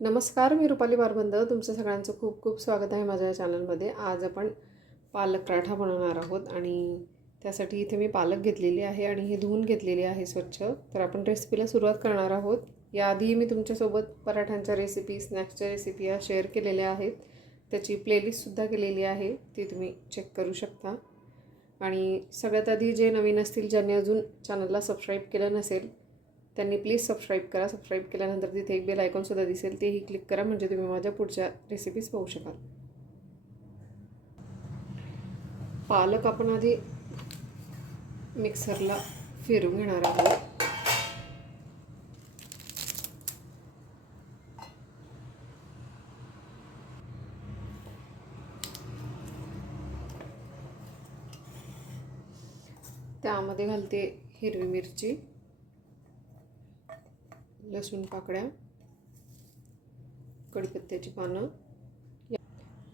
नमस्कार, मी रुपाली बारबंद. तुमचं सगळ्यांचं खूप खूप स्वागत आहे माझ्या या चॅनलमध्ये. आज आपण पालक पराठा बनवणार आहोत आणि त्यासाठी इथे मी पालक घेतलेली आहे आणि हे धुवून घेतलेली आहे स्वच्छ. तर आपण रेसिपीला सुरुवात करणार आहोत. याआधी मी तुमच्यासोबत पराठ्यांच्या रेसिपी, स्नॅक्सच्या रेसिपी या शेअर केलेल्या आहेत. त्याची प्लेलिस्टसुद्धा केलेली आहे, ती तुम्ही चेक करू शकता. आणि सगळ्यात आधी जे नवीन असतील, ज्यांनी अजून चॅनलला सबस्क्राईब केलं नसेल, त्यांनी प्लीज सबस्क्राईब करा. सबस्क्राईब केल्यानंतर तिथे एक बेल आयकॉनसुद्धा दिसेल, तेही क्लिक करा, म्हणजे तुम्ही माझ्या पुढच्या रेसिपीज पाहू शकाल. पालक आपण आधी मिक्सरला फिरवून घेणार आहोत. त्यामध्ये घालते हिरवी मिरची, लसूण पाकळ्या, कढीपत्त्याची पानं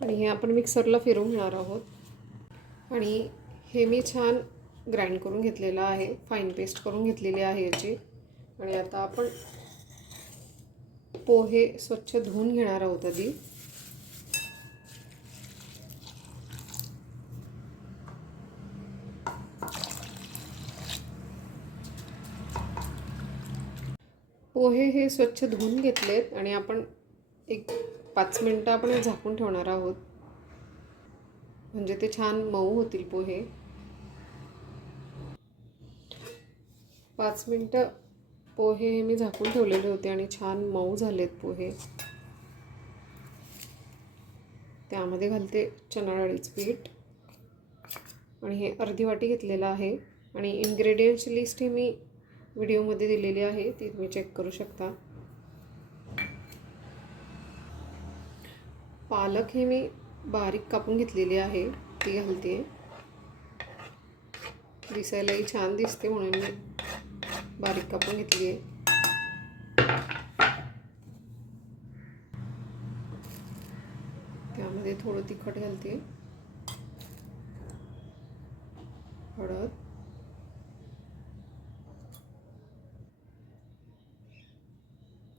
आणि हे आपण मिक्सरला फिरवून घेणार आहोत. आणि हे मी छान ग्राइंड करून घेतलेलं आहे, फाईन पेस्ट करून घेतलेली आहे याची. आणि आता आपण पोहे स्वच्छ धुवून घेणार आहोत आधी. पोहे हे स्वच्छ धुवून घेतलेत आणि आपण एक 5 मिनटं आपण हे झाकून ठेवणार आहोत, म्हणजे ते छान मऊ होतील पोहे. 5 मिनटं पोहे हे मी झाकून ठेवलेले होते आणि छान मऊ झालेत पोहे. त्यामध्ये घालते चणा डाळीचं पीठ आणि हे अर्धी वाटी घेतलेलं आहे. आणि इन्ग्रेडियंट्स लिस्ट ही मी व्हिडिओमध्ये दिलेली आहे, ती तुम्ही चेक करू शकता. पालक ही मी बारीक कापून घेतलेली आहे, ती घालते. दिसायलाही छान दिसते म्हणून मी बारीक कापून घेतली आहे. त्यामध्ये थोडं तिखट घालते, हळद,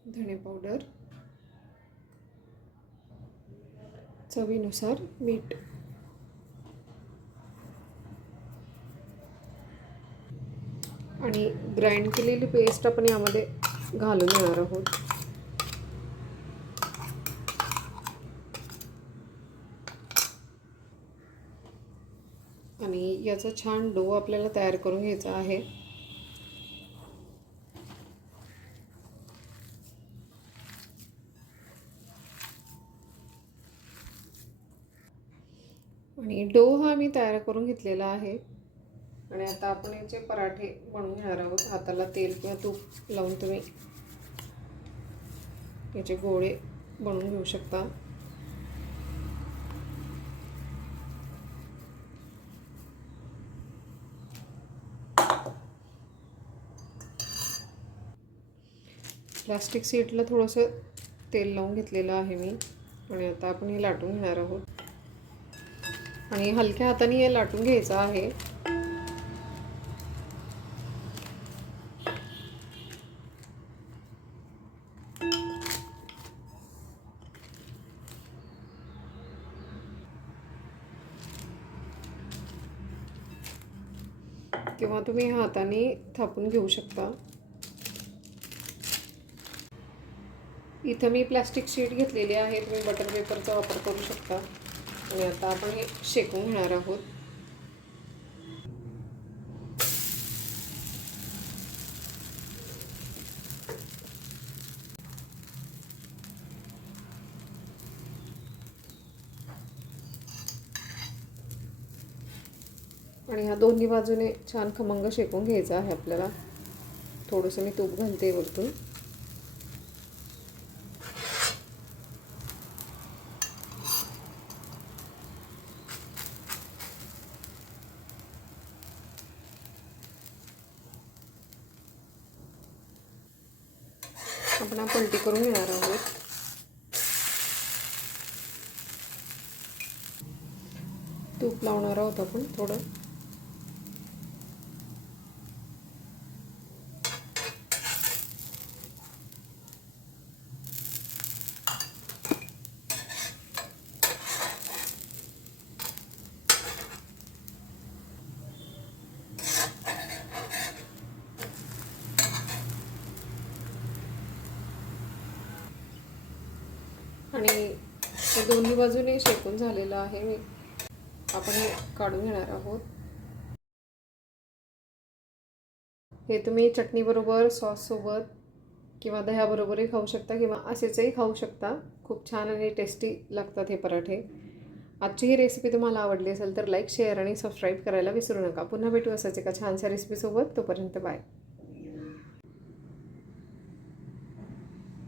धणे पावडर, चवीनुसार मीठ. आणि ग्राइंड केलेली पेस्ट आपण यामध्ये घालून घेणार आहोत. आणि याचा छान डो आपल्याला तयार करून घ्यायचा आहे. आणि डो हा मी तयार करून घेतलेला आहे. आणि आता आपण याचे पराठे बनवून घेणार आहोत. हाताला तेल किंवा तूप लावून तुम्ही याचे गोळे बनवून घेऊ शकता. प्लास्टिक शीटला थोडंसं तेल लावून घेतलेलं आहे मी. आणि आता आपण हे लाटून घेणार आहोत. आणि हलक्या हाताने हे लाटून घ्यायचं आहे. किंवा तुम्ही हाताने थापून घेऊ शकता. इथं मी प्लास्टिक शीट घेतलेली आहे, तुम्ही बटर पेपरचा वापर करू शकता. आणि आता आपण हे शेकून घेणार आहोत. आणि ह्या दोन्ही बाजूने छान खमंग शेकून घ्यायचं आहे आपल्याला. थोडंसं मी तूप घालते वरतून. आपण पलटी करून घेणार आहोत. तूप लावणार आहोत आपण थोडं. हे दोन्ही बाजूने शेकून झालेलं आहे. आपण हे काढून घेणार आहोत. हे तुम्ही चटणीबरोबर, सॉससोबत किंवा दह्याबरोबरही खाऊ शकता किंवा असेचही खाऊ शकता. खूप छान आणि टेस्टी लागतात हे पराठे. आजची ही रेसिपी तुम्हाला आवडली असेल तर लाईक, शेअर आणि सबस्क्राईब करायला विसरू नका. पुन्हा भेटू असाच एका छानशा रेसिपीसोबत. तोपर्यंत बाय.